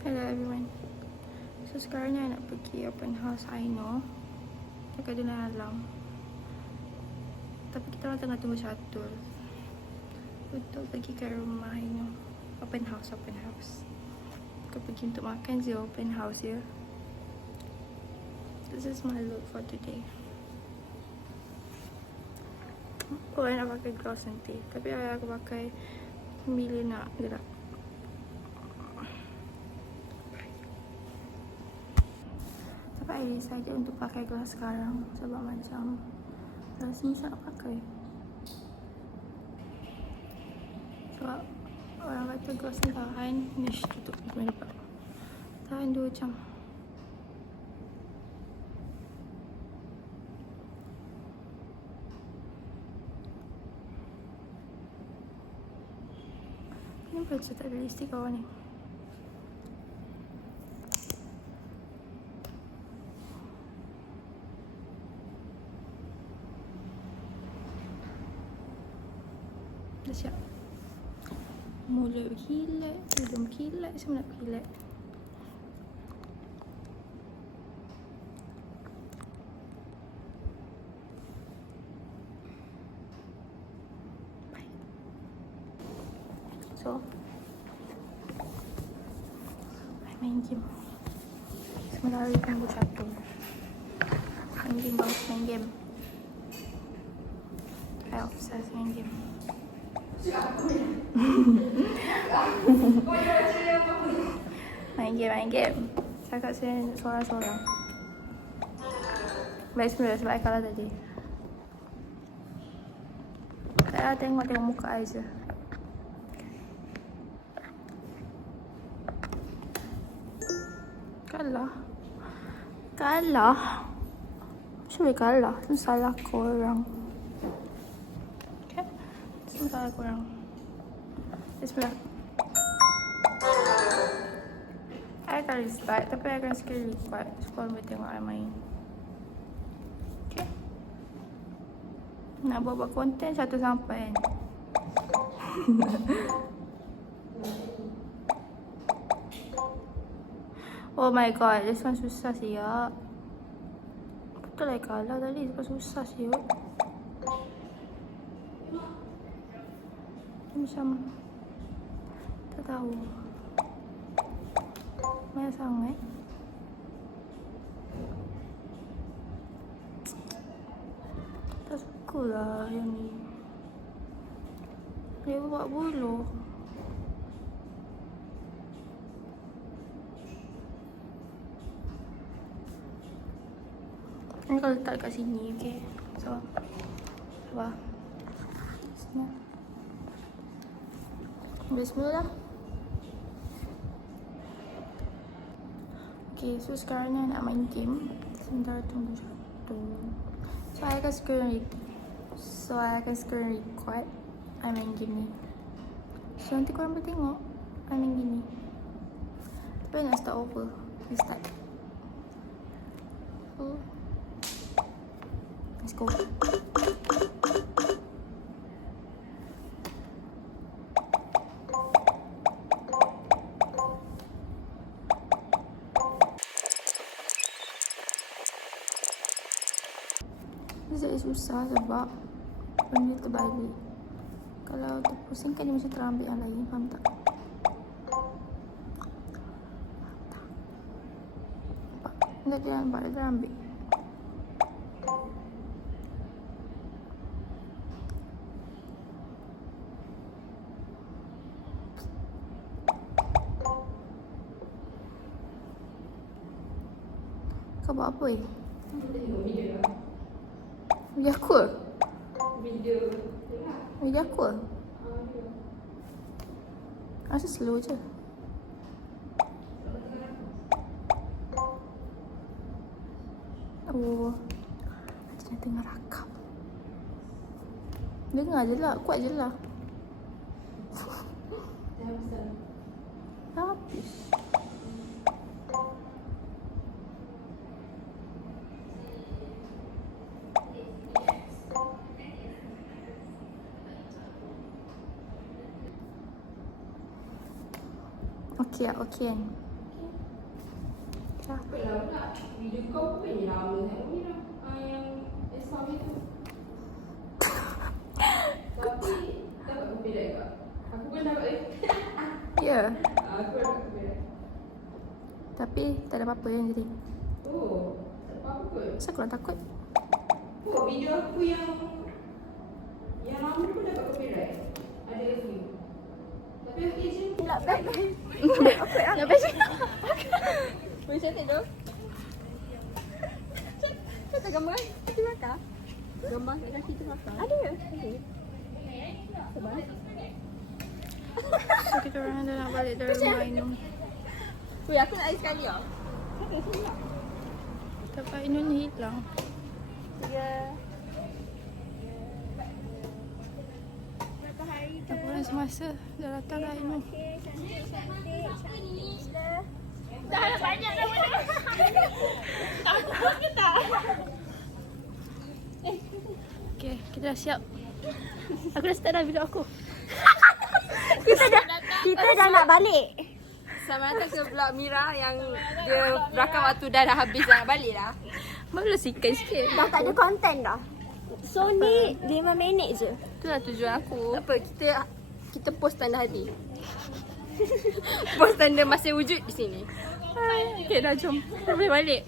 Hello everyone. So sekarang ni I nak pergi open house Aino. Dekat Dunia Alam. Tapi kita orang tengah tunggu shuttle untuk pergi ke rumah Aino. Open house. Kita pergi untuk makan je open house ya. This is my look for today. Oh, I nak pakai gloss nanti. Tapi aku pakai bila nak gerak. I decided untuk pakai gelas sekarang sebab macam rasanya saya nak pakai. Sebab orang kata gelas ni tahan. Nish, tutup ni dapat. Tahan 2 jam. Kenapa saya tak ada lipstick awal ni? Dah siap. Mulut berkilat, hidung berkilat, semua nak berkilat. So, I main game. Sementara tunggu satu. Main game. I obsess main game. main game. Cakap saya seorang-seorang. Baik sebenarnya sebab I kalah tadi. Saya tengok muka I je. Kalah. Macam kalah? Itu salah korang. Okay? Itu salah korang. Bismillah. I akan restart tapi I akan skill record supaya boleh tengok I main. Okay? Nak buat konten satu sampai kan? Oh my god, this one susah siap. Betul lah kalah tadi, sebab susah siap. Macam tak tahu. Banyak sangat. Tak suka lah yang ni. Dia buat buluh. Ini kalau letak kat sini, okay. So, sabar. Bismillah. Okay, so sekarang ni nak main game. Sebentar tunggu satu. So, I akan screen record. I main game ni. So, nanti korang boleh tengok I main game ni. Tapi nak start over. Let's start. So, let's go. Saya susah sebab benda terbalik. Kalau terpusing kan dia macam terambil yang lain, faham tak? Nampak? Dia nampak dia terambil. Kau buat apa ni? Video aku? Video aku? Rasa slow je. Oh, macam tengah rakam. Dengar je lah, kuat je lah. Habis. Okey kan? Apa lah pula? Video kau bukannya lama sangat ni lah. Yang suami tu. Tapi dapat copyright tak? Aku pun dapat Ya. Aku dapat copyright. Tapi tak ada apa-apa yang jadi. Oh, tak apa-apa kot. Kenapa korang takut? Oh, video aku yang lama pun dapat copyright. Ada lagi. Tapi okey je. Nak bag. Nak pasal? Boleh cantik tu. Cantik gambar kan? Kita makan. Gambar kat kaki tu makan. Ada ke? Ada. Sabar. So kita orang dah nak balik dari rumah Ainun. Weh, aku nak air sekali tau. Tapi Ainun hilang. Ya. Aku orang semasa dah datang lah Ainun. Dah ada banyak dah benda. Takut ke tak? Okay, kita dah siap. Aku dah start dah video aku. Kita dah nak balik. Selamat datang ke vlog Mira yang dia rakam waktu dah habis dah nak balik dah. Baru sikai sikit. Dah tak ada konten dah. So ni 5 minit je. Itulah tujuan aku. Tak apa, kita post tanda hati. Post tanda masih wujud di sini. Okay, dah jom. Kita boleh balik.